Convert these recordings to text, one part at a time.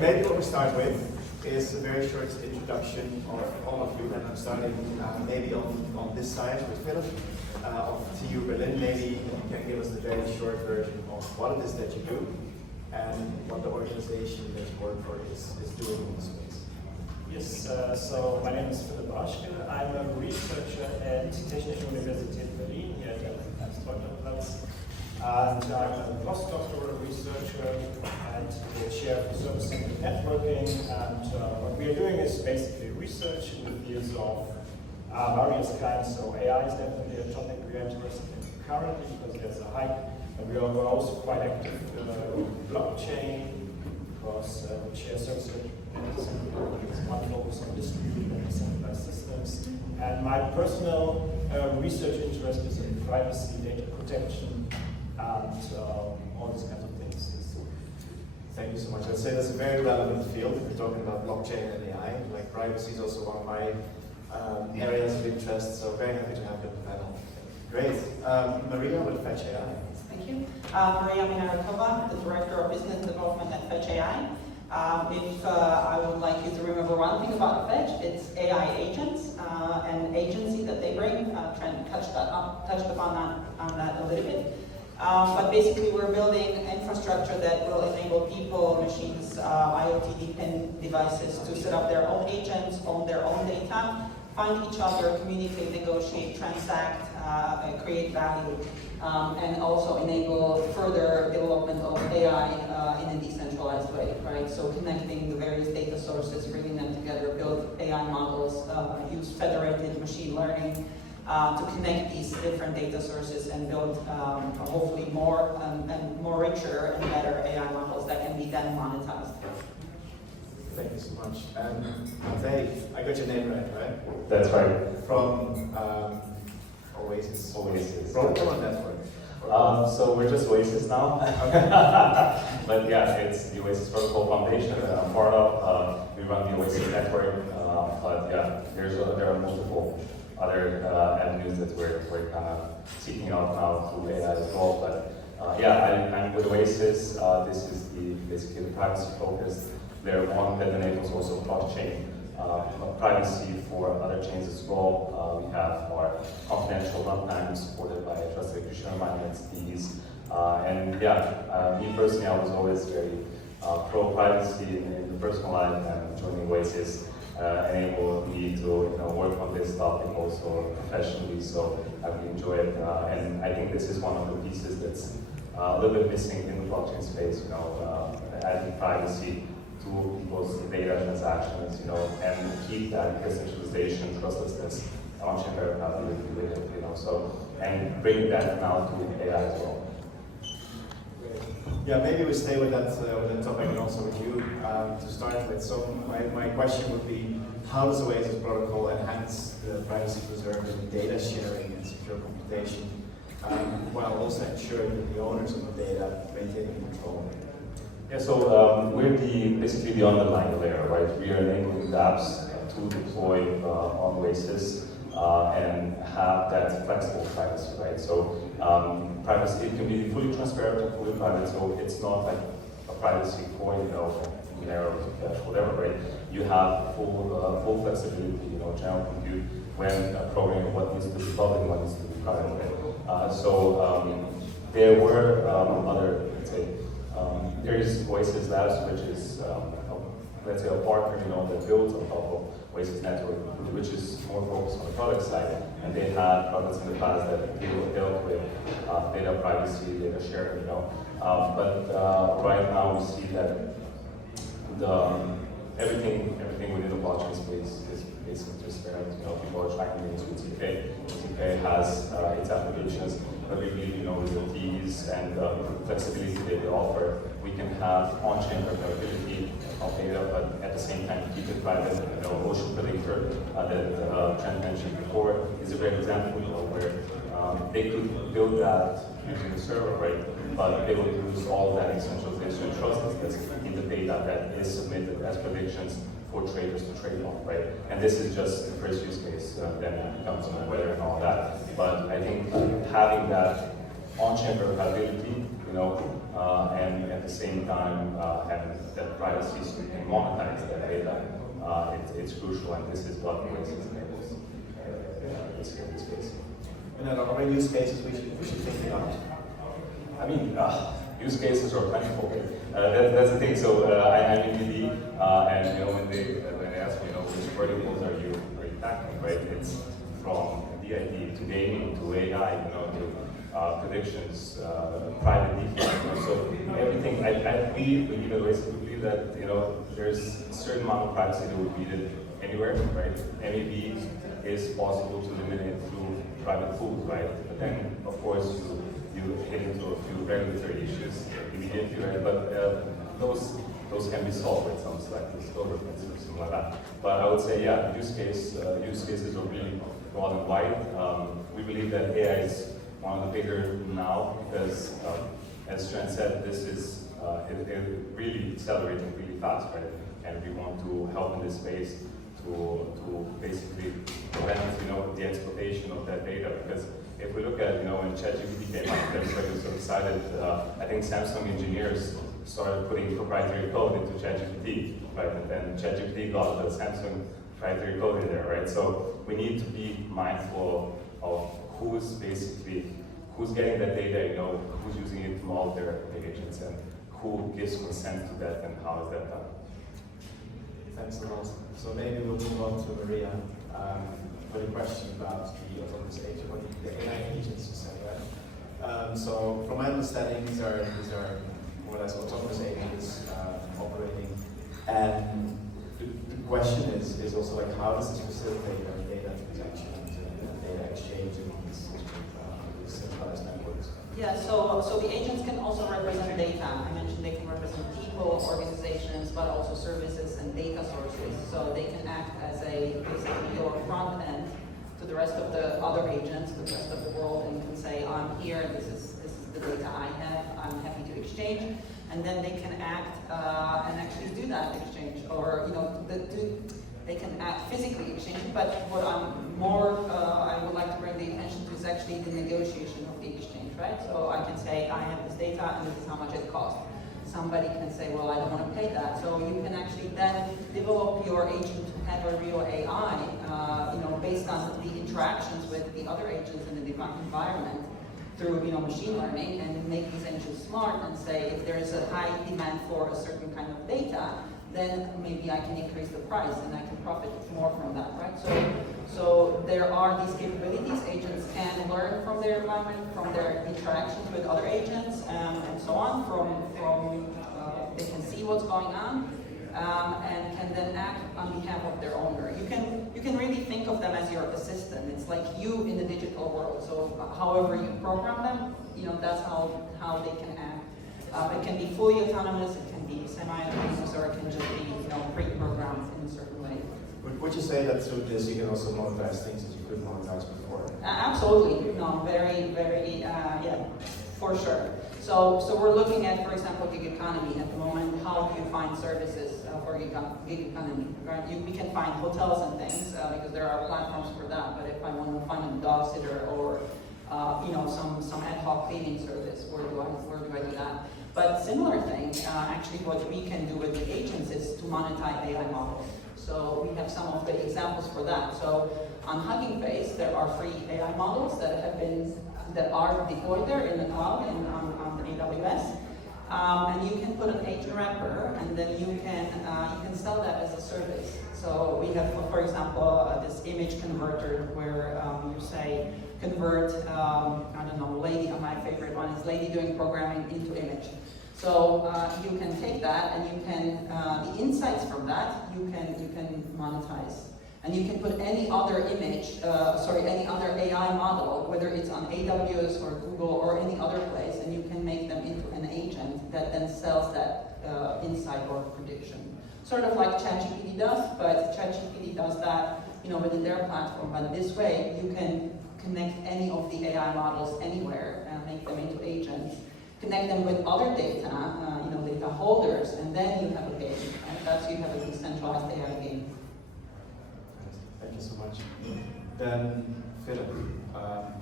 maybe what we start with is a very short introduction of all of you, and I'm starting maybe on this side with Philip of TU Berlin. Maybe you can give us the very short version of what it is that you do and what the organization that you work for is doing in the space. Yes, so my name is Philip Barschke. I'm a researcher at Technische Universität Berlin here at the and I'm a postdoctoral researcher and the chair for service-centered networking. And what we are doing is basically research in the fields of various kinds. So AI is definitely a topic we are interested in currently because there's a hype, and we are also quite active in blockchain because we share service-centered one focus on distributed and decentralized systems. And my personal research interest is in privacy, data protection, and all these kinds of things. Thank you so much. I'd say that's a very relevant field. We're talking about blockchain and AI. Like privacy is also one of my areas of interest, so very happy to have you on the panel. Great. Maria with Fetch AI. Thank you. Maria Minarakova, the Director of Business Development at Fetch AI. If I would like you to remember one thing about Fetch, it's AI agents, and agency that they bring. Trent touched upon that a little bit. But basically we're building infrastructure that will enable people, machines, IoT devices to set up their own agents, own their own data, find each other, communicate, negotiate, transact, create value, and also enable further development of AI in a decentralized way, right? So connecting the various data sources, bringing them together, build AI models, use federated machine learning, to connect these different data sources and build hopefully more and more richer and better AI models that can be then monetized. Thank you so much. And Matej, I got your name right? That's right. From Oasis. Protocol and network. So we're just Oasis now. But yeah, it's the Oasis Protocol Foundation that I'm part of. We run the Oasis network. But yeah, there are multiple other avenues that we're kind of seeking out now through AI as well. But yeah, I'm with Oasis. This is basically the privacy focused layer one that enables also blockchain privacy for other chains as well. We have our confidential runtime supported by trusted execution environment SDs. And yeah, me personally, I was always very pro-privacy in the personal life, and joining Oasis enabled me to work on this topic also professionally, so I really enjoy it. And I think this is one of the pieces that's a little bit missing in the blockchain space, adding privacy to people's data transactions, and keep that decentralization, trustlessness, on-chain verifiability, so, and bring that now to AI as well. Yeah, maybe we stay with that topic and also with you to start with. So my question would be, how does Oasis Protocol enhance the privacy preserving data sharing and secure computation, while also ensuring that the owners of the data maintaining control? Yeah, so we're basically the underlying layer, right? We are enabling the apps to deploy on Oasis and have that flexible privacy, right? So privacy, it can be fully transparent and fully private, so it's not like a privacy coin, narrow, whatever, right? You have full flexibility, general compute when programming what needs to be public and what needs to be private, right? So there were other, let's say, there is Oasis Labs, which is, let's say, a partner, that builds on top of Oasis Network, which is more focused on the product side. And they had products in the past that dealt with data privacy, data sharing, But right now we see that everything within the blockchain space is basically transparent. People are tracking things with ZK. ZK has its applications, but we believe, with the fees and flexibility that they offer, we can have on-chain recoverability of data, but at the same time keep it private. Ocean Predictor that Trent mentioned before is a great example, where they could build that using the server, right? But they will use all that decentralization and trustlessness in the data that is submitted as predictions for traders to trade on, right? And this is just the first use case, then it becomes weather and all that. But I think having that on-chain verifiability and at the same time having that privacy so you can monetize that data. It's crucial, and this is what Oasis enables in this case. And then are there use cases we should think about? I mean, use cases are plentiful. That's the thing. So I'm in DD, and when they ask me, which verticals are you tackling, right? It's from DID to gaming to AI, to predictions, private DeFi. So everything. We believe at Oasis, we believe that there's a certain amount of privacy that would be needed anywhere, right? MEV is possible to eliminate through private pools, right? But then, of course, you hit into a few regulatory issues immediately, right? But those can be solved with some selective disclosure principles, something like that. But I would say, yeah, use cases are really broad and wide. We believe that AI is one of the bigger now because, as Trent said, this is it really accelerating really fast, right? And we want to help in this space to basically prevent the exploitation of that data, because if we look at when ChatGPT came out, everybody was so excited. I think Samsung engineers started putting proprietary code into ChatGPT, right? And then ChatGPT got the Samsung proprietary code in there, right? So we need to be mindful of who's getting that data, who's using it from all their agents, and who gives consent to that, and how is that done. Thanks a lot. So maybe we'll move on to Maria with a question about the autonomous agent, what the AI agents you said, right? So from my understanding, these are more or less autonomous agents operating, and the question is also like, how does this facilitate data transaction and data exchange in these centralized networks? Yeah, so the agents can also represent data. I mentioned they can represent people, organizations, but also services and data sources. So they can act as basically your front end to the rest of the other agents, the rest of the world, and can say, I'm here, this is the data I have, I'm happy to exchange. And then they can act and actually do that exchange, or they can act physically exchange. But what I would like to bring the attention to is actually the negotiation of the exchange, right? So I can say I have this data and this is how much it costs. Somebody can say, well, I don't want to pay that. So you can actually then develop your agent to have a real AI, based on the interactions with the other agents in the environment through machine learning, and make these agents smart and say, if there is a high demand for a certain kind of data, then maybe I can increase the price and I can profit more from that, right? So there are these capabilities. Agents can learn from their environment, from their interactions with other agents, and so on. They can see what's going on, and can then act on behalf of their owner. You can really think of them as your assistant. It's like you in the digital world. So however you program them, that's how they can act. It can be fully autonomous, it can be semi-autonomous, or it can just be pre-programmed in a certain way. Would you say that through this you can also monetize things that you couldn't monetize before? Absolutely, no, very, yeah, for sure. So we're looking at, for example, gig economy at the moment. How do you find services for gig economy? Right? We can find hotels and things because there are platforms for that. But if I want to find a dog sitter or some ad hoc cleaning service, where do I do that? But similar thing, actually, what we can do with the agents is to monetize AI models. So we have some of the examples for that. So on Hugging Face, there are free AI models that are deployed there in the cloud and on AWS. And you can put an agent wrapper, and then you can sell that as a service. So we have, for example, this image converter where you say convert, lady. My favorite one is lady doing programming into image. So you can take that, and you can the insights from that you can monetize. And you can put any other any other AI model, whether it's on AWS or Google or any other place, and you can make them into an agent that then sells that insight or prediction. Sort of like ChatGPT does, but ChatGPT does that, within their platform. But this way, you can connect any of the AI models anywhere and make them into agents. Connect them with other data, data holders, and then you have a game. And that's you have a decentralized AI game. Thank you so much. Then, Philip,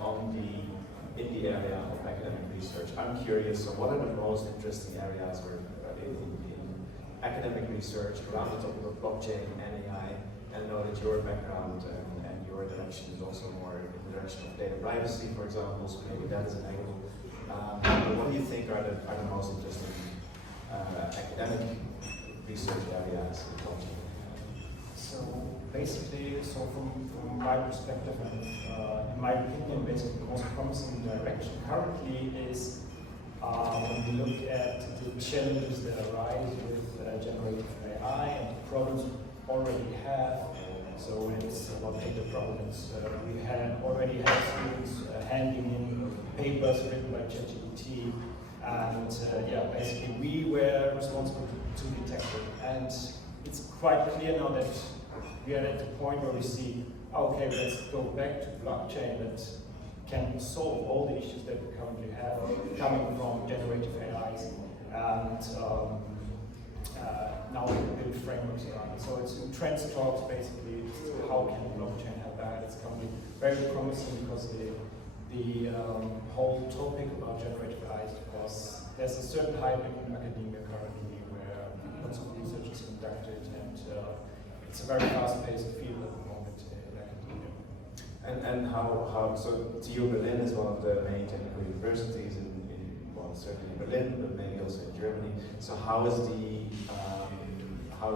on the in the area of academic research. I'm curious, so what are the most interesting areas or in academic research around the topic of blockchain and AI? And I know that your background and your direction is also more in the direction of data privacy, for example, so maybe that is an angle. But what do you think are the most interesting academic research areas in blockchain? So basically, from my perspective and in my opinion, basically the most promising direction currently is when we look at the challenges that arise with generative AI and the problems we already have. So it's about data problems. We already have students handing in papers written by ChatGPT, and basically we were responsible to detect it. And it's quite clear now that we are at the point where we see, okay, let's go back to blockchain that can solve all the issues that we currently have coming from generative AIs. And now we can build frameworks around it. So it's in trends talks basically, how can blockchain have that? It's coming very promising because the whole topic about generative AI is, of course, there's a certain hype in academia currently where lots of research is conducted, and it's a very fast-paced field at the moment in academia. And how so TU Berlin is one of the main technical universities in well, certainly Berlin, but maybe also in Germany. So how is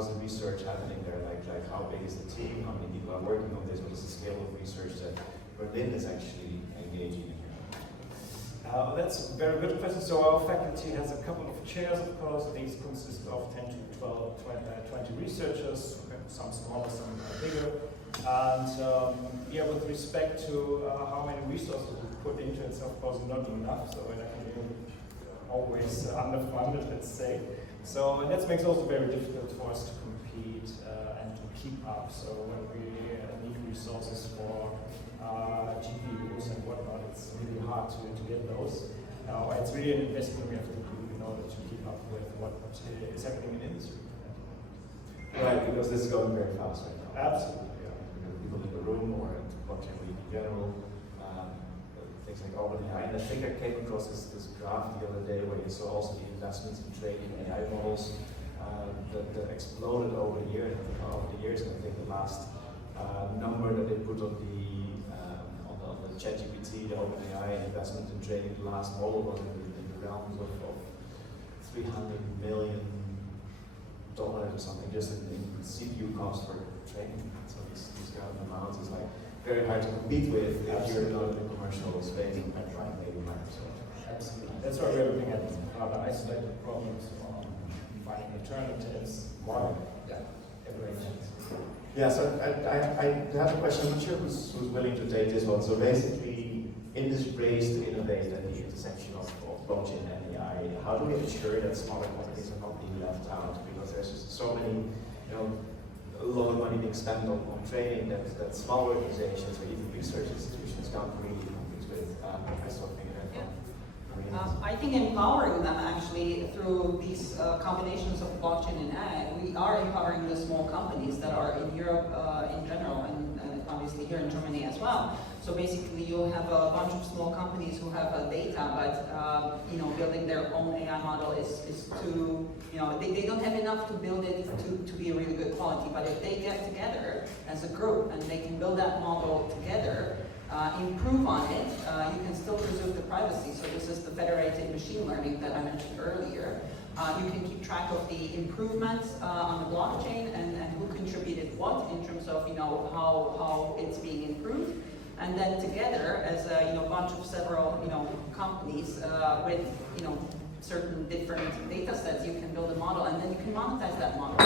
the research happening there? Like how big is the team? How many people are working on this? What is the scale of research that Berlin is actually engaging in? That's a very good question. So our faculty has a couple of chairs, of course. These consist of 10 to 20 researchers, some smaller, some bigger. And with respect to how many resources we put into it, it's of course not enough. So it can always underfunded, let's say. So that makes it also very difficult for us to compete and to keep up. So when we need resources for GPUs and whatnot, it's really hard to get those. It's really an investment we have to do in order to keep up with what is happening in the industry. Right, because this is going very fast right now. Absolutely. Yeah. People in the room or at blockchain week in general, things like OpenAI. And I think I came across this graph the other day where you saw also the investments in training AI models that exploded over the years. And I think the last number that they put on the ChatGPT, the OpenAI investment in training the last model was in the realms of $300 million or something, just in CPU cost for training. So these kind of amounts is like very hard to compete with if you're not in the commercial space and trying maybe Microsoft. Absolutely. That's why we're looking at rather isolated problems, finding alternatives, evaluations. Yeah, so I have a question. I'm not sure who's willing to take this one. So basically, in this race to innovate at the intersection of blockchain and AI, how do we ensure that smaller companies are not being left out? Because there's just so many, a lot of money being spent on training that small organizations or even research institutions can't really compete with. I sort of think I think empowering them actually through these combinations of blockchain and AI, we are empowering the small companies that are in Europe in general and obviously here in Germany as well. So basically you'll have a bunch of small companies who have data, but building their own AI model is too, they don't have enough to build it to be a really good quality. But if they get together as a group and they can build that model together, improve on it, you can still preserve the privacy. So this is the federated machine learning that I mentioned earlier. You can keep track of the improvements on the blockchain and who contributed what in terms of how it's being improved. And then together as a bunch of several companies with certain different data sets, you can build a model and then you can monetize that model.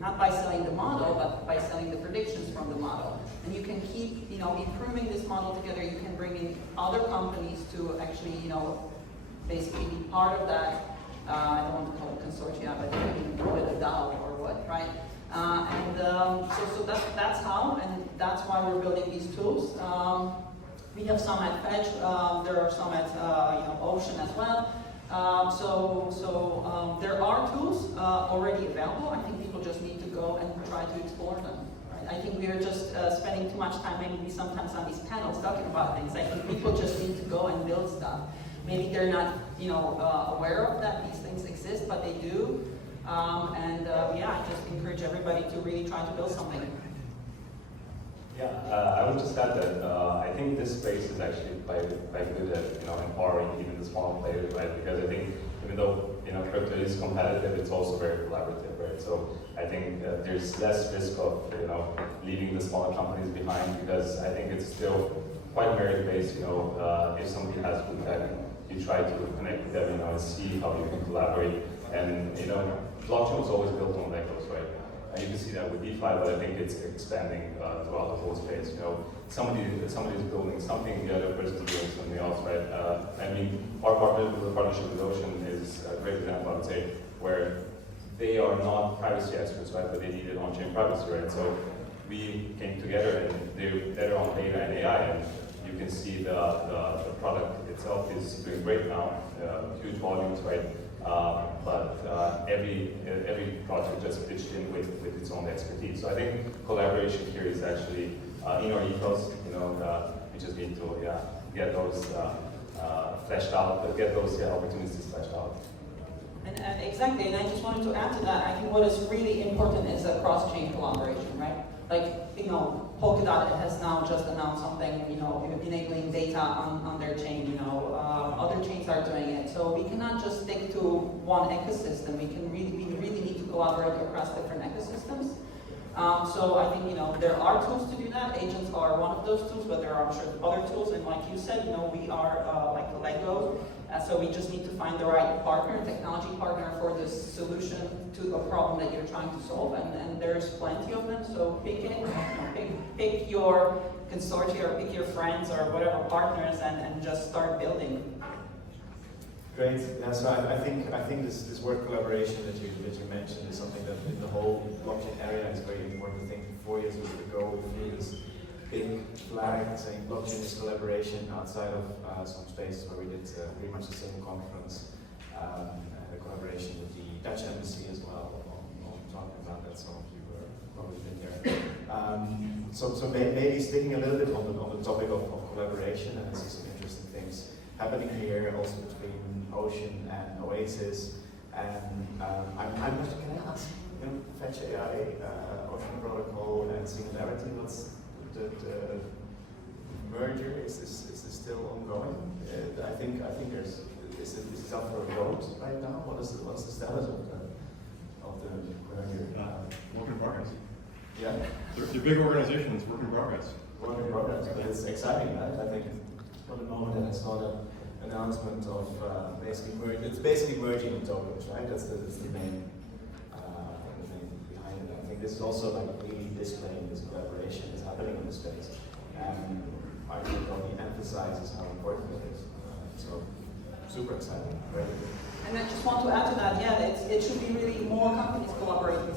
Not by selling the model, but by selling the predictions from the model. And you can keep, improving this model together. You can bring in other companies to actually, basically be part of that. I don't want to call it consortia, but you can call it a DAO or what, right? So that's how, and that's why we're building these tools. We have some at Fetch. There are some at Ocean as well. So there are tools already available. I think people just need to go and try to explore them. Right? I think we are just spending too much time maybe sometimes on these panels talking about things. I think people just need to go and build stuff. Maybe they're not, aware of that these things exist, but they do. I just encourage everybody to really try to build something. Yeah, I would just add that I think this space is actually quite good at empowering even the smaller players, right? Because I think even though crypto is competitive, it's also very collaborative, right? So I think there's less risk of leaving the smaller companies behind, because I think it's still quite merit-based. If somebody has good tech, you try to connect with them, and see how you can collaborate. And blockchain was always built on Legos, right? You can see that with DeFi, but I think it's expanding throughout the whole space. Somebody is building something, the other person is doing something else, right? Our partnership with Ocean is a great example, I would say, where they are not privacy experts, right? But they needed on-chain privacy, right? So we came together, and they're better on data and AI, and you can see the product itself is doing great now, huge volumes, right? But every project just pitched in with its own expertise. So I think collaboration here is actually in our ethos. We just need to get those fleshed out, get those opportunities fleshed out. And exactly, and I just wanted to add to that. I think what is really important is a cross-chain collaboration, right? Polkadot has now just announced something, enabling data on their chain. Other chains are doing it, so we cannot just stick to one ecosystem. We really need to collaborate across different ecosystems. So I think there are tools to do that. Agents are one of those tools, but there are, I'm sure, other tools. And like you said, we are like the Lego. So we just need to find the right partner, technology partner, for this solution to a problem that you're trying to solve. And there's plenty of them. So pick it. Pick your consortia, or pick your friends, or whatever partners, and just start building. Great. Yeah, so I think this word collaboration that you mentioned is something that in the whole blockchain area is very important. I think 4 years ago we threw this big flag saying blockchain is collaboration outside of some spaces where we did pretty much the same conference, a collaboration with the Dutch embassy as well on talking about that. Some of you were probably been there. So maybe sticking a little bit on the topic of collaboration, and I see some interesting things happening here also between Ocean and Oasis. And can I ask, Fetch AI, Ocean Protocol, and Singularity, what's the merger? Is this still ongoing? I think there's is it up for a vote right now? What's the status of the merger? Work in progress. Yeah. It's a big organization. It's work in progress. Work in progress, but it's exciting, right? I think for the moment that I saw the announcement of basically merging the tokens, right? That's the main thing behind it. I think this is also really displaying this collaboration is happening in the space, and I think it only emphasizes how important it is. So super exciting, very good. And I just want to add to that, it should be really more companies collaborating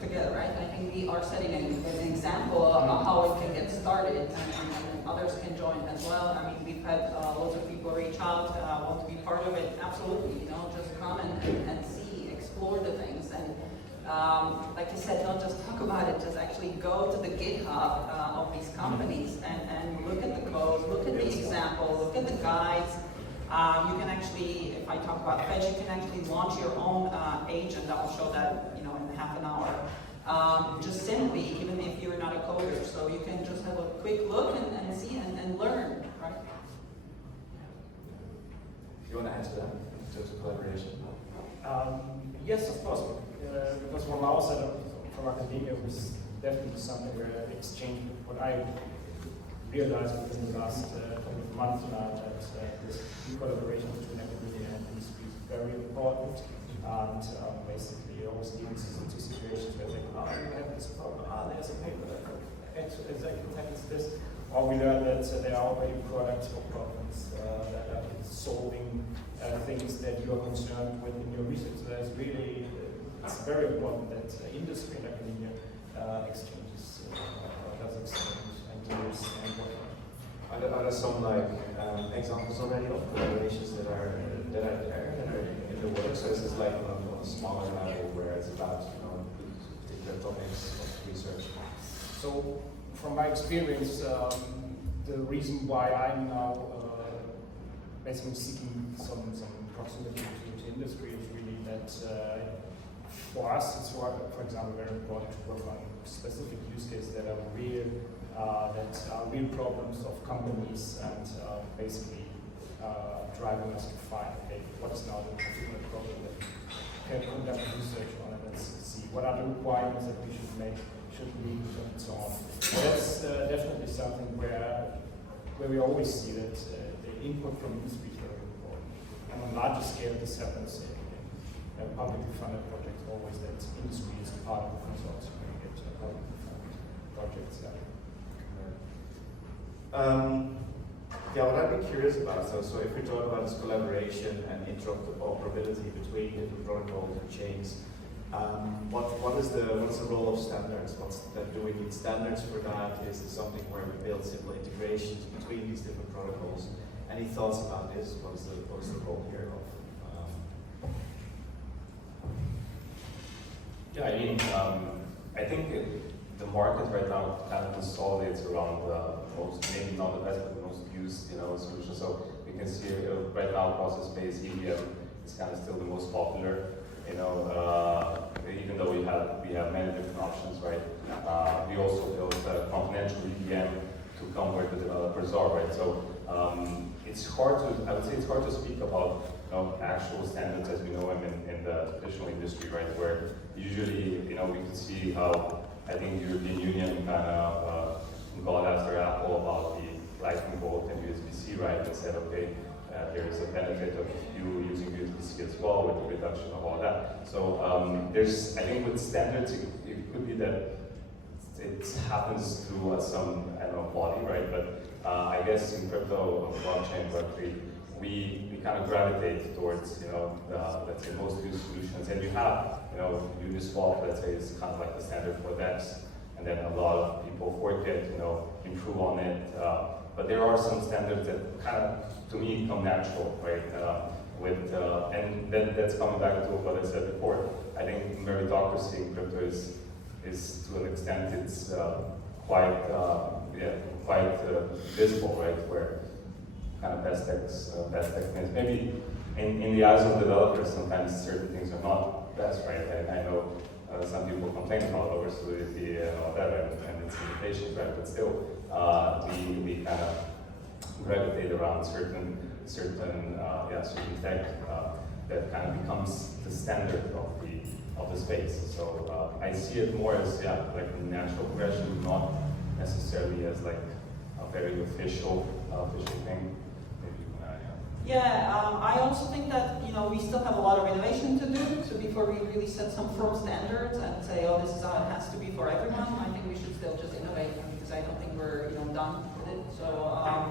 together, right? I think we are setting an example of how it can get started, and others can join as well. I mean, we've had lots of people reach out, want to be part of it. Absolutely, just come and see, explore the things. And like you said, don't just talk about it, just actually go to the GitHub of these companies and look at the codes, look at the examples, look at the guides. You can actually, if I talk about Fetch, you can actually launch your own agent. I'll show that in half an hour. Just simply, even if you're not a coder, so you can just have a quick look and see and learn, right? You want to add to that in terms of collaboration? Yes, of course. Because from our side, from academia, it was definitely something where exchange. What I realized within the last month now that this collaboration between academia and industry is very important. And basically, always leads into situations where they go, you have this problem, there's a paper that exactly tackles this. Or we learn that there are already products or problems that are solving things that you are concerned with in your research. So it's very important that industry and academia exchanges, does exchange and use and whatnot. Are there some examples already of collaborations that are there, that are in the works? So is this on a smaller level where it's about particular topics of research? So, from my experience, the reason why I'm now basically seeking some proximity to industry is really that for us, it's for example very important to work on specific use cases that are real problems of companies and basically driving us to find, okay, what is now the particular problem that can conduct research on, and let's see what are the requirements that we should make, should lead, and so on. So that's definitely something where we always see that the input from industry is very important. And on a larger scale, this happens in publicly funded projects, always that industry is part of the consortium when you get publicly funded projects. Yeah, what I'd be curious about, so if we talk about this collaboration and interoperability between different protocols and chains, what is the role of standards? Do we need standards for that? Is it something where we build simple integrations between these different protocols? Any thoughts about this? What is the role here of? Yeah, I mean, I think the market right now kind of consolidates around most, maybe not the best, but the most used, solution. So we can see right now process-based EVM is kind of still the most popular. Even though we have many different options, right? We also built a confidential EVM to come where the developers are, right? So it's hard to speak about actual standards as we know them in the traditional industry, right? Where usually, we can see how I think the European Union kind of got after Apple about the Lightning Bolt and USB-C, right? And said, okay, there is a benefit of you using USB-C as well with the reduction of all that. So I think with standards, it could be that it happens through some, body, right? But I guess in crypto, blockchain, Web3, we kind of gravitate towards, let's say most used solutions. And you have, Uniswap, let's say, is kind of like the standard for DEX. And then a lot of people fork it, improve on it. But there are some standards that kind of, to me, come natural, right? And then that's coming back to what I said before. I think meritocracy in crypto is to an extent, it's quite visible, right? Where kind of best tech means maybe in the eyes of developers, sometimes certain things are not best, right? And I know some people complain about oversolidity and all that, and its limitations, right? But still, we kind of gravitate around certain tech that kind of becomes the standard of the space. So I see it more as like a natural progression, not necessarily as like a very official thing. I also think that we still have a lot of innovation to do. So before we really set some firm standards and say, oh, this is how it has to be for everyone, I think we should still just innovate because I don't think we're done with it. So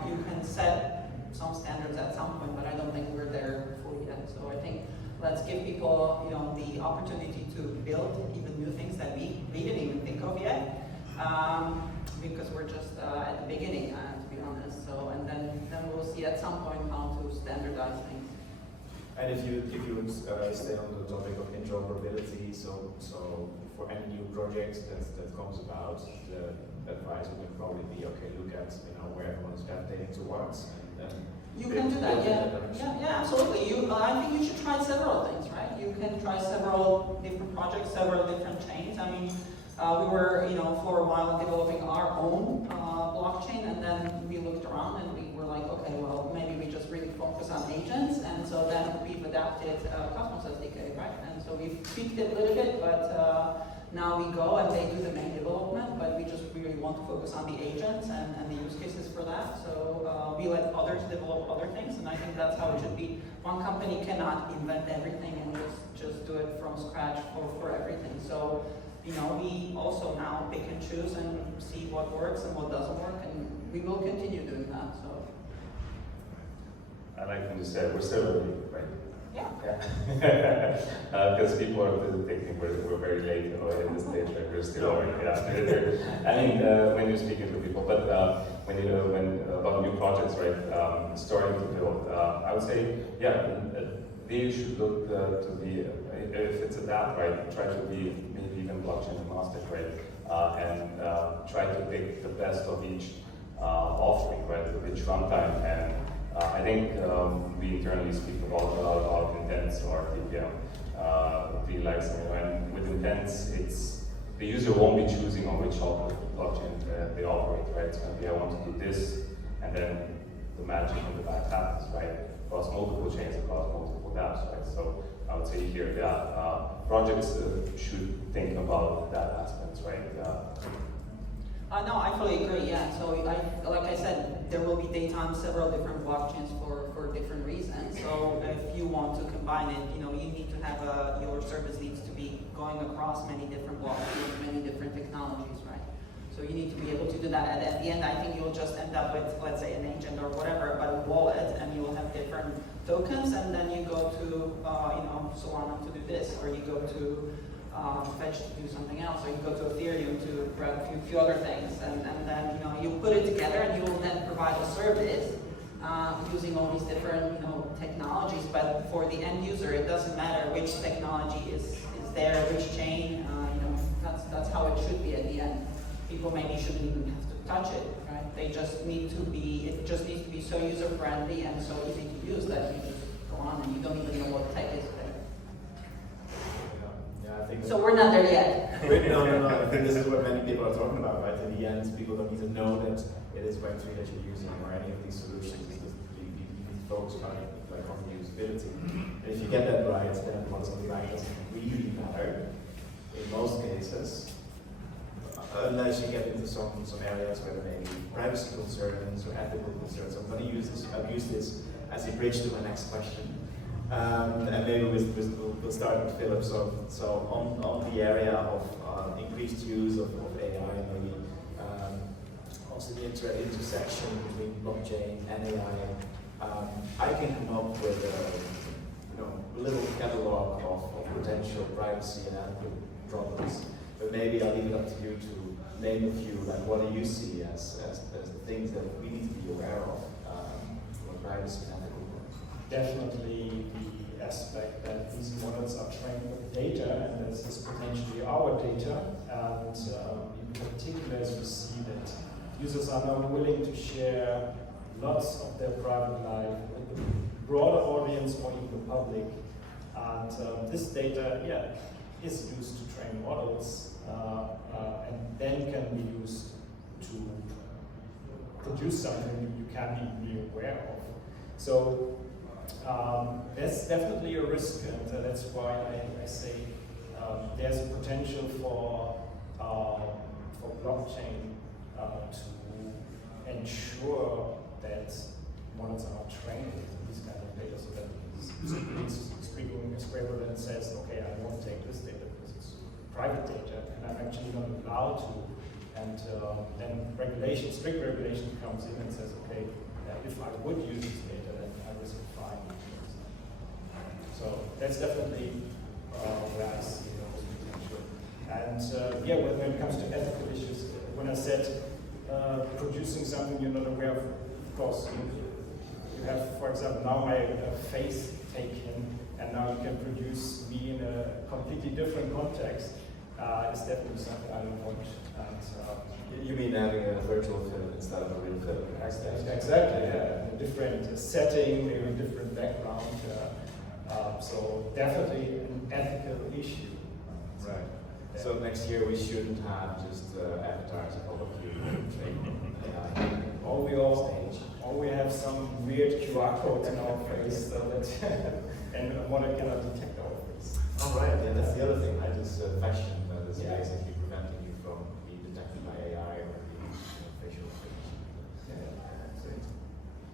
you can set some standards at some point, but I don't think we're there fully yet. So I think let's give people the opportunity to build even new things that we didn't even think of yet, because we're just at the beginning. To be honest. So and then we'll see at some point how to standardize things. And if you would stay on the topic of interoperability, so for any new project that comes about, the advice would probably be, okay, look at where everyone's gravitating towards, and then you can do that, yeah, absolutely. I think you should try several things, right? You can try several different projects, several different chains. I mean, we were, for a while developing our own blockchain, and then we looked around and we were like, okay, well, maybe we just really focus on agents, and so then we've adapted Cosmos SDK, right? And so we've tweaked it a little bit, but now we go and they do the main development, but we just really want to focus on the agents and the use cases for that. So we let others develop other things, and I think that's how it should be. One company cannot invent everything and just do it from scratch for everything. So we also now pick and choose and see what works and what doesn't work, and we will continue doing that. So I like when you said we're still early, right? yeah. Because people are thinking we're very late in this stage, right? We're still early. I mean, when you're speaking to people, but when about new projects, right? Starting to build, I would say, they should look to be, if it's a that, right? Try to be maybe even blockchain agnostic, right? and try to pick the best of each offering, right, of each runtime. And I think we internally speak about a lot about intents or relax. And with intents, the user won't be choosing on which blockchain they operate, right? It's going to be, I want to do this, and then the magic in the back happens, right? Across multiple chains, across multiple dApps, right? So I would say here, projects should think about that aspect, right? No, I fully agree, yeah. So like I said, there will be data on several different blockchains for different reasons. So if you want to combine it, you need to have your service needs to be going across many different blockchains, many different technologies, right? So you need to be able to do that. And at the end, I think you'll just end up with, let's say, an agent or whatever, but a wallet, and you will have different tokens, and then you go to, Solana to do this, or you go to Fetch to do something else, or you go to Ethereum to grab a few other things, and then you put it together, and you will then provide a service using all these different technologies. But for the end user, it doesn't matter which technology is there, which chain. That's how it should be at the end. People maybe shouldn't even have to touch it, right? They just need to be. It just needs to be so user friendly and so easy to use that you just go on and you don't even know what tech is there. I think So we're not there yet. no. I think this is what many people are talking about, right? In the end, people don't need to know that it is Web3 that you're using or any of these solutions. You need to focus on the usability. And if you get that right, then what's on the right doesn't really matter in most cases, unless you get into some areas where there may be privacy concerns or ethical concerns. I'm going to use this as a bridge to my next question. And maybe we'll start with Philip. So on the area of increased use of AI, maybe also the intersection between blockchain and AI, I can come up with a little catalog of potential privacy and ethical problems. But maybe I'll leave it up to you to name a few. Like, what do you see as the things that we need to be aware of from a privacy and ethical point? Definitely the aspect that these models are trained with data, and this is potentially our data. And in particular, as we see that users are now willing to share lots of their private life with the broader audience or even the public. And this data, is used to train models, and then can be used to produce something you can't even be aware of. So there's definitely a risk, and that's why I say there's a potential for blockchain to ensure that models are not trained with these kind of data, so that it's scrapable and says, okay, I won't take this data because it's private data, and I'm actually not allowed to. And then strict regulation comes in and says, okay, if I would use this data, then I risk a fine. So that's definitely where I see those potential. And when it comes to ethical issues, when I said producing something you're not aware of course, you have, for example, now my face taken, and now you can produce me in a completely different context. It's definitely something I don't want. And, you mean having a virtual film instead of a real film? Exactly, yeah. A different setting, maybe a different background. So definitely an ethical issue. Right. Yeah. So next year we shouldn't have just avatars of all of you training AI. Or we have some weird QR codes in our face so that and one that cannot detect our face. Oh right, yeah, that's the other thing. Fashion is basically preventing you from being detected by AI or being facial recognition. That's it.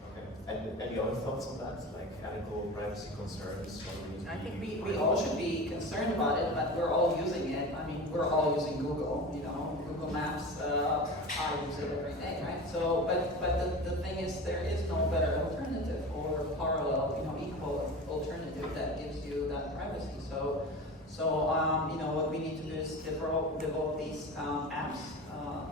Okay. And any other thoughts on that? Like ethical privacy concerns? I think we all should be concerned about it, but we're all using it. I mean, we're all using Google, Google Maps. I use it every day, right? So, but the thing is, there is no better alternative or parallel, equal alternative that gives you that privacy. So what we need to do is develop these apps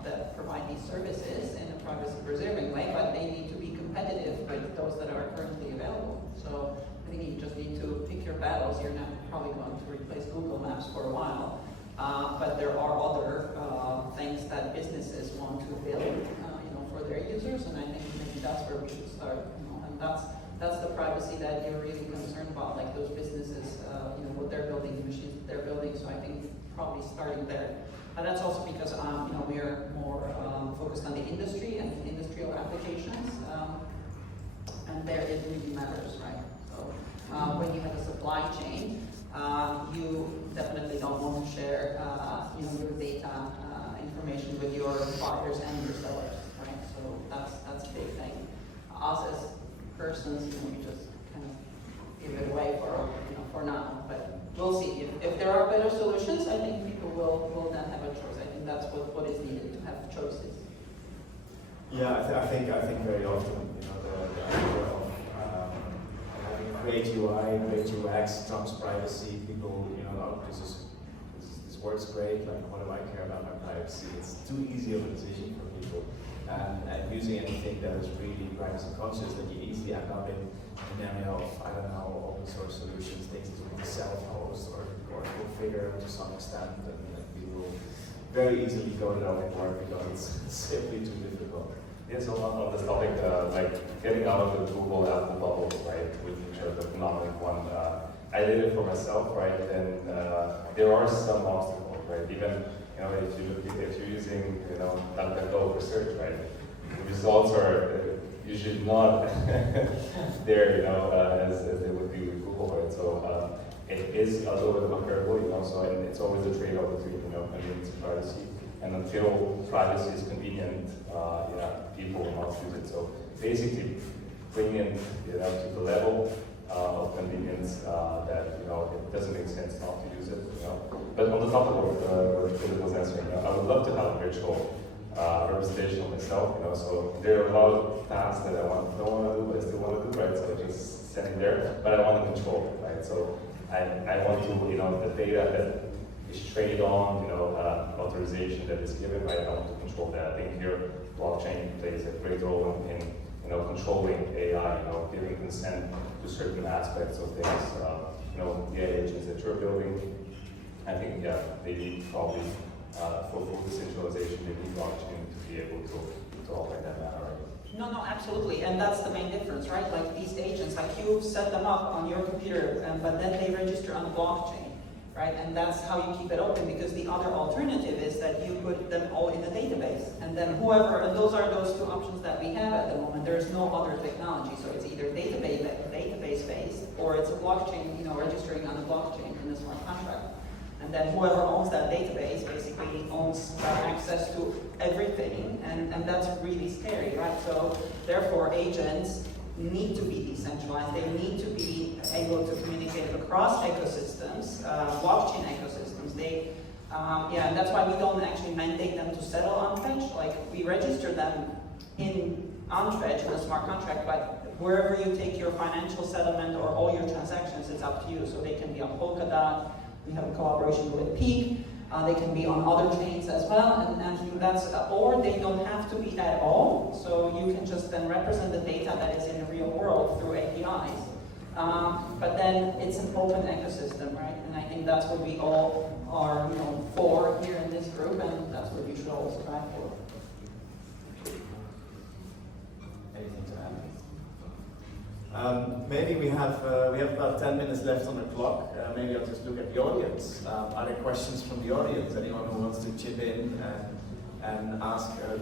that provide these services in a privacy-preserving way, but they need to be competitive with those that are currently available. So I think you just need to pick your battles. You're not probably going to replace Google Maps for a while. But there are other things that businesses want to build, for their users, and I think maybe that's where we should start. And that's the privacy that you're really concerned about, like those businesses, what they're building, the machines that they're building. So I think probably starting there. And that's also because we are more focused on the industry and industrial applications, and there it really matters, right? So when you have a supply chain, you definitely don't want to share, your data information with your buyers and your sellers, right? So that's a big thing. Us as persons, we just kind of give it away for now. But we'll see. If there are better solutions, I think people will then have a choice. I think that's what is needed, to have choices. Yeah, I think very often, the idea of having great UI, great UX, trumps privacy. People, this works great. Like, what do I care about my privacy? It's too easy of a decision for people. And using anything that is really privacy conscious, that you easily end up in an area of, open source solutions, things that we can self-host or configure to some extent, and we will very easily go to that work because it's simply too difficult. Yeah, so on this topic, like getting out of the Google Apple bubble, right, which are the phenomenal one. I did it for myself, right, and there are some obstacles, right, even, if you're using, DuckDuckGo for search, right, the results are usually not there, as they would be with Google, right, so it is a little bit of a hurdle, so and it's always a trade-off between, convenience and privacy, and until privacy is convenient, people will not use it, so basically bring it, to the level of convenience that, it doesn't make sense not to use it, But on the topic of what Philip was answering, I would love to have a virtual representation of myself, so there are a lot of tasks that I don't want to do, but I still want to do, right, so just sitting there, but I want to control, right, so I want to, the data that is traded on, authorization that is given, right, I want to control that. I think here blockchain plays a great role in controlling AI, giving consent to certain aspects of things, the agents that you're building. I think, they need probably, for full decentralization, they need blockchain to be able to operate that matter, right? No, absolutely, and that's the main difference, right? Like these agents, like you set them up on your computer, but then they register on the blockchain, right? And that's how you keep it open, because the other alternative is that you put them all in a database, and then and those are those two options that we have at the moment. There's no other technology, so it's either database-based, or it's a blockchain, registering on the blockchain in a smart contract. And then whoever owns that database basically owns access to everything, and that's really scary, right? So therefore, agents need to be decentralized. They need to be able to communicate across ecosystems, blockchain ecosystems. And that's why we don't actually mandate them to settle on Fetch. Like, we register them on Fetch in a smart contract, but wherever you take your financial settlement or all your transactions, it's up to you. So they can be on Polkadot. We have a collaboration with Peak. They can be on other chains as well, and that's, or they don't have to be at all. So you can just then represent the data that is in the real world through APIs. But then it's an open ecosystem, right? And I think that's what we all are, for here in this group, and that's what we should all strive for. Anything to add? Maybe we have about 10 minutes left on the clock. Maybe I'll just look at the audience. Are there questions from the audience? Anyone who wants to chip in and ask a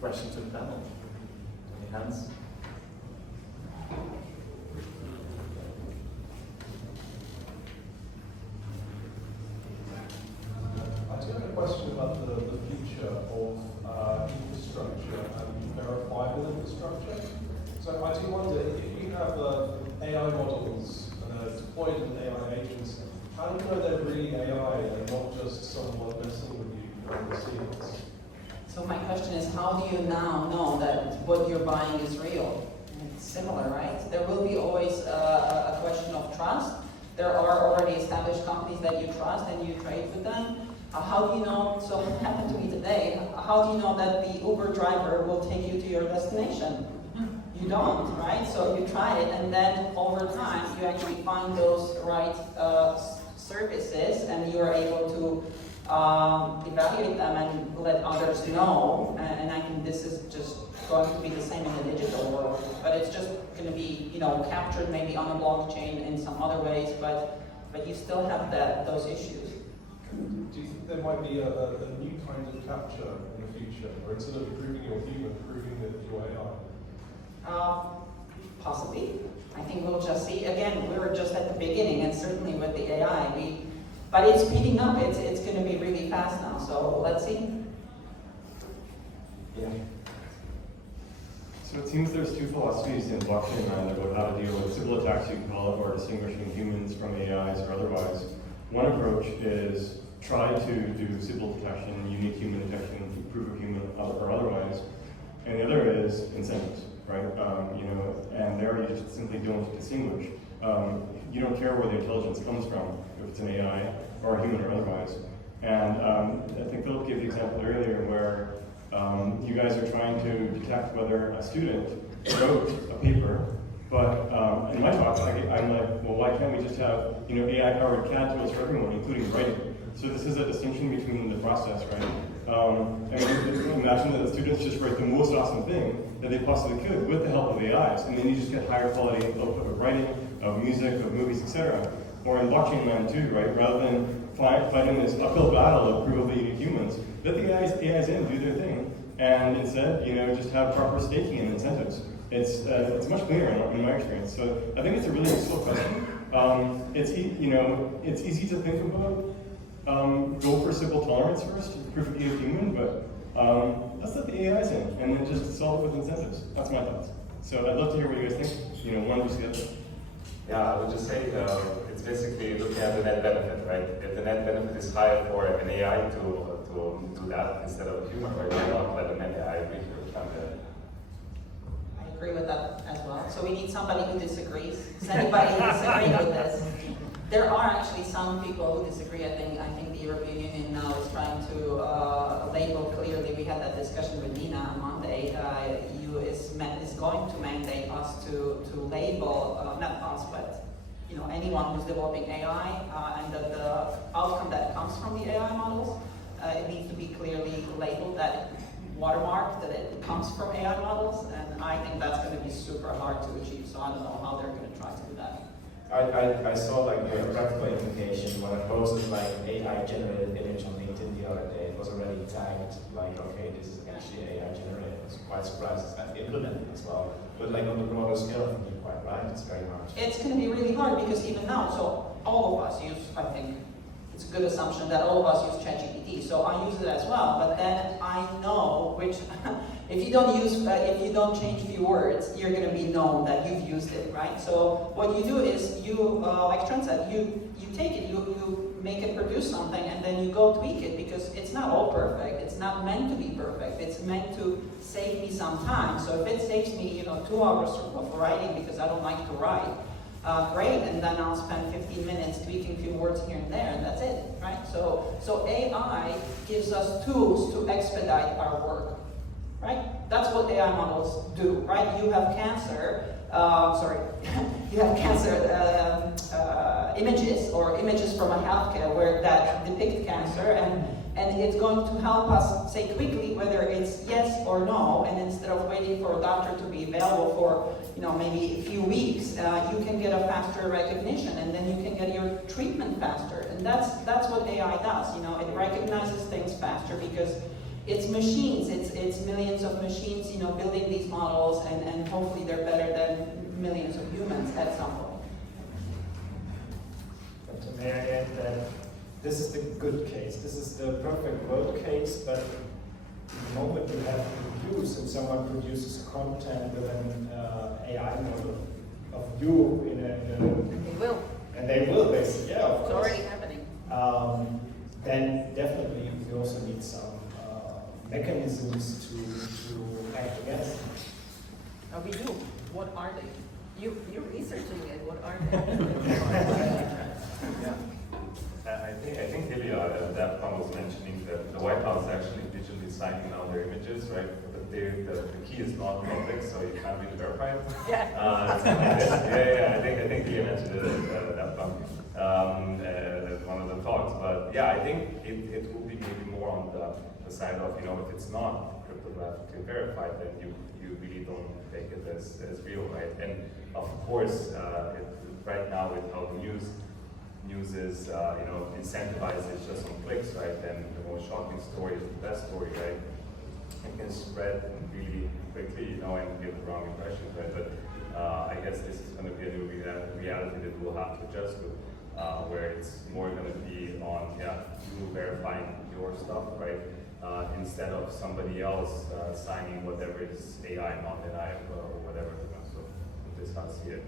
question to the panel? Any hands? I do have a question about the future of infrastructure and verifiable infrastructure. So I do wonder, if you have AI models and are deployed with AI agents, how do you know they're really AI and not just someone messing with you behind the scenes? So my question is, how do you now know that what you're buying is real? It's similar, right? There will be always a question of trust. There are already established companies that you trust and you trade with them. How do you know, so what happened to me today, how do you know that the Uber driver will take you to your destination? You don't, right? So you try it, and then over time, you actually find those right services, and you are able to evaluate them and let others know. And I think this is just going to be the same in the digital world, but it's just going to be, captured maybe on a blockchain in some other ways, but you still have those issues. Do you think there might be a new kind of capture in the future, where instead of proving you're human, proving that you're AI? Possibly. I think we'll just see. Again, we're just at the beginning, and certainly with the AI, but it's speeding up. It's going to be really fast now. So let's see. Yeah. So it seems there's two philosophies in blockchain land about how to deal with civil attacks, you can call it, or distinguishing humans from AIs or otherwise. One approach is try to do civil detection, unique human detection, proof of human or otherwise, and the other is incentives, right? And there you just simply don't distinguish. You don't care where the intelligence comes from, if it's an AI or a human or otherwise. And I think Philip gave the example earlier where you guys are trying to detect whether a student wrote a paper, but in my talks, I'm like, well, why can't we just have AI-powered CAD tools for everyone, including writing? So this is a distinction between the process, right? And imagine that the students just write the most awesome thing that they possibly could with the help of AIs, and then you just get higher quality output of writing, of music, of movies, etc. Or in blockchain land too, right? Rather than fighting this uphill battle of prove of the unique humans, let the AIs in, do their thing, and instead, just have proper staking and incentives. It's much cleaner in my experience. So I think it's a really useful question. It's easy to think about. Go for simple tolerance first, proof of being human, but let's let the AIs in, and then just solve it with incentives. That's my thoughts. So I'd love to hear what you guys think. One versus the other. Yeah, I would just say it's basically looking at the net benefit, right? If the net benefit is higher for an AI to do that instead of a human, right? Why not let an AI agree to I agree with that as well. So we need somebody who disagrees. Does anybody disagree with this? There are actually some people who disagree. I think the European Union now is trying to label clearly. We had that discussion with Nina on Monday. EU is going to mandate us to label, not us, but anyone who's developing AI, and the outcome that comes from the AI models, it needs to be clearly labeled, that watermark that it comes from AI models, and I think that's going to be super hard to achieve. So I don't know how they're going to try to do that. I saw a practical implication when I posted an AI generated image on LinkedIn the other day. It was already tagged okay, this is actually AI generated. I was quite surprised it's not implemented as well. But on the broader scale, I think you're quite right, it's very hard. It's going to be really hard because even now, so all of us use, I think, it's a good assumption that all of us use ChatGPT. So I use it as well, but then I know which, if you don't change a few words, you're going to be known that you've used it, right? So what you do is like Trent said, you take it, you make it produce something, and then you go tweak it, because it's not all perfect. It's not meant to be perfect. It's meant to save me some time. So if it saves me, 2 hours of writing because I don't like to write, great, and then I'll spend 15 minutes tweaking a few words here and there, and that's it, right? So AI gives us tools to expedite our work, right? That's what AI models do, right? You have cancer, images or images from a healthcare where that depict cancer, and it's going to help us say quickly whether it's yes or no, and instead of waiting for a doctor to be available for maybe a few weeks, you can get a faster recognition, and then you can get your treatment faster. And that's what AI does. It recognizes things faster because it's machines. It's millions of machines, building these models, and hopefully they're better than millions of humans at some point. But may I add that this is the good case. This is the perfect world case, but the moment you have to use and someone produces content with an AI model of you They will. and they will basically, yeah, of It's course. already happening. Then definitely we also need some mechanisms to act against them. We do. What are they? You're researching it. What are they? I think Ilya at that point was mentioning that the White House actually digitally signing now their images, right? The the key is not public, so you can't really verify it. Yeah. I think he mentioned it at one of the talks. But yeah, I think it will be maybe more on the side of, if it's not cryptographically verified, then you really don't take it as real, right? And of course, right now with how the news is, incentivized, it's just on clicks, right? Then the most shocking story is the best story, right? It can spread really quickly, and give the wrong impression, right? But I guess this is going to be a new reality that we'll have to adjust to, where it's more going to be on, you verifying your stuff, right? Instead of somebody else signing whatever is AI, not AI, or whatever. So this is how I see it.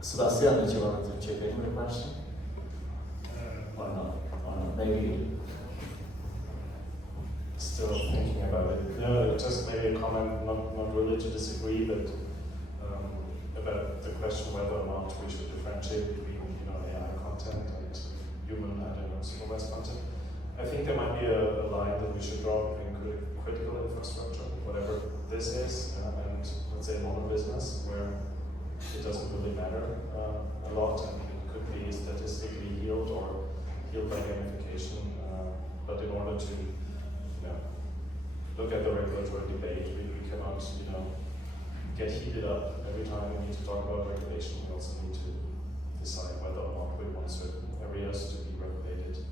Sebastian, did you want to chip in with a question? Or not? Maybe still thinking about it. No, just maybe a comment, not really to disagree, but about the question whether or not we should differentiate between AI content and human, supervised content. I think there might be a line that we should draw between critical infrastructure, whatever this is, and let's say modern business, where it doesn't really matter a lot, and it could be statistically healed or healed by gamification. But in order to look at the regulatory debate, we cannot get heated up every time we need to talk about regulation. We also need to decide whether or not we want certain areas to be regulated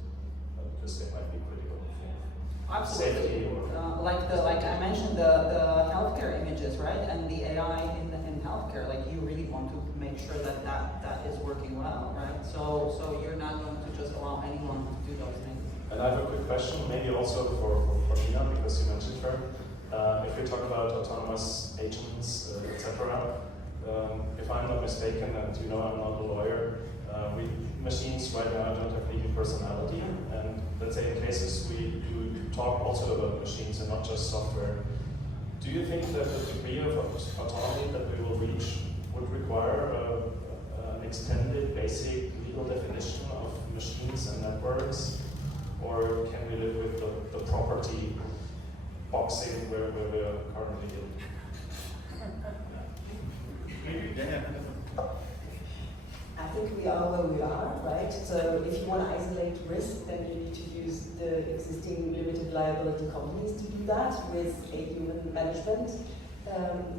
because they might be critical for safety or like I mentioned the healthcare images, right? And the AI in healthcare, like you really want to make sure that is working well, right? So you're not going to just allow anyone to do those things. And I have a quick question, maybe also for Nina, because you mentioned her. If we talk about autonomous agents, etc., if I'm not mistaken, and I'm not a lawyer, machines right now don't have legal personality, and let's say in cases we do talk also about machines and not just software. Do you think that the degree of autonomy that we will reach would require an extended basic legal definition of machines and networks? Or can we live with the property boxing where we are currently in? I think we are where we are, right? So if you want to isolate risk, then you need to use the existing limited liability companies to do that with a human management.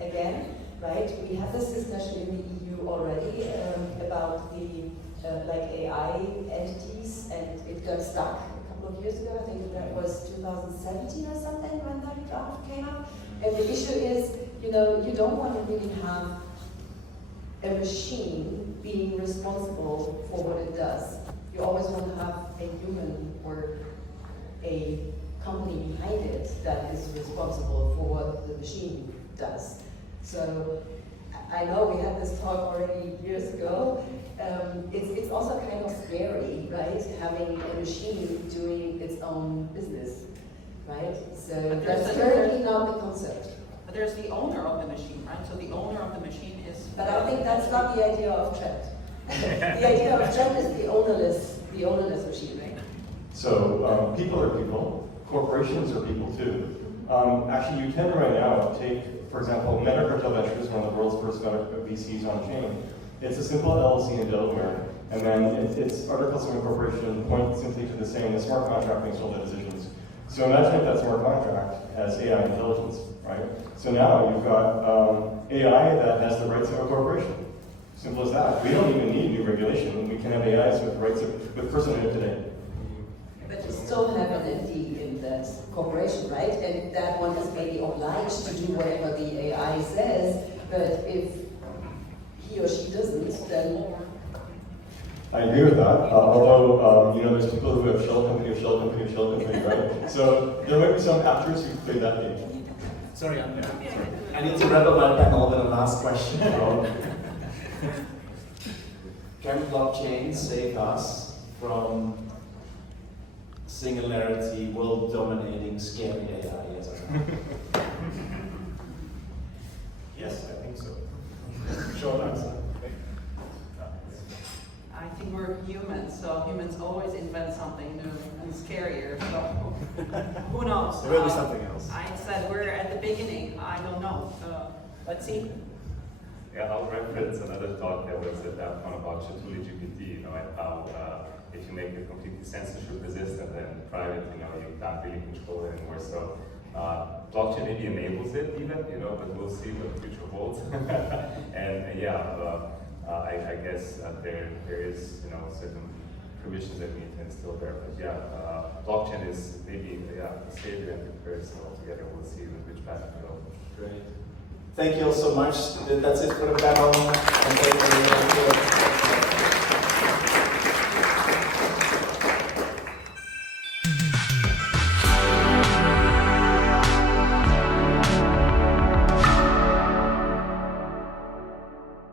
Again, right? We had this discussion in the EU already about the AI entities, and it got stuck of years ago. I think that was 2017 or something when that draft came up. And the issue is, you don't want to really have a machine being responsible for what it does. You always want to have a human or a company behind it that is responsible for what the machine does. So I know we had this talk already years ago. It's also kind of scary, right? Having a machine doing its own business, right? So that's currently not the concept. But there's the owner of the machine, right? So the owner of the machine is... But I think that's not the idea of Trent. The idea of Trent is the ownerless machine, right? So people are people, corporations are people too. Actually, you can right now take, for example, Metacartel Ventures, one of the world's first VCs on chain. It's a simple LLC in Delaware, and then its articles of incorporation point simply to the saying the smart contract makes all the decisions. So imagine if that smart contract has AI intelligence, right? So now you've got AI that has the rights of a corporation. Simple as that. We don't even need new regulation. We can have AIs with rights with personhood today. But you still have an entity in that corporation, right? And that one is maybe obliged to do whatever the AI says, but if he or she doesn't, then... I agree with that, although, there's people who have shell company of shell company of shell company, right? So there might be some actors who play that game. Sorry, I need to wrap up my panel with a last question. Can blockchain save us from singularity, world-dominating, scary AI? Yes or no? Yes, I think so. Short answer. I think we're humans, so humans always invent something new and scarier. So Who knows? There will be something else. I said we're at the beginning. I don't know. Let's see. Yeah, I'll reference another talk that was at that one about Chatuli GPT, and how if you make it completely censorship resistant and private, you can't really control it anymore. So blockchain maybe enables it even, but we'll see what the future holds. and I guess there is, certain provisions that we need to instill there. But blockchain is maybe the savior and the curse altogether. We'll see which path we go. Great. Thank you all so much. That's it for the panel. And thank you.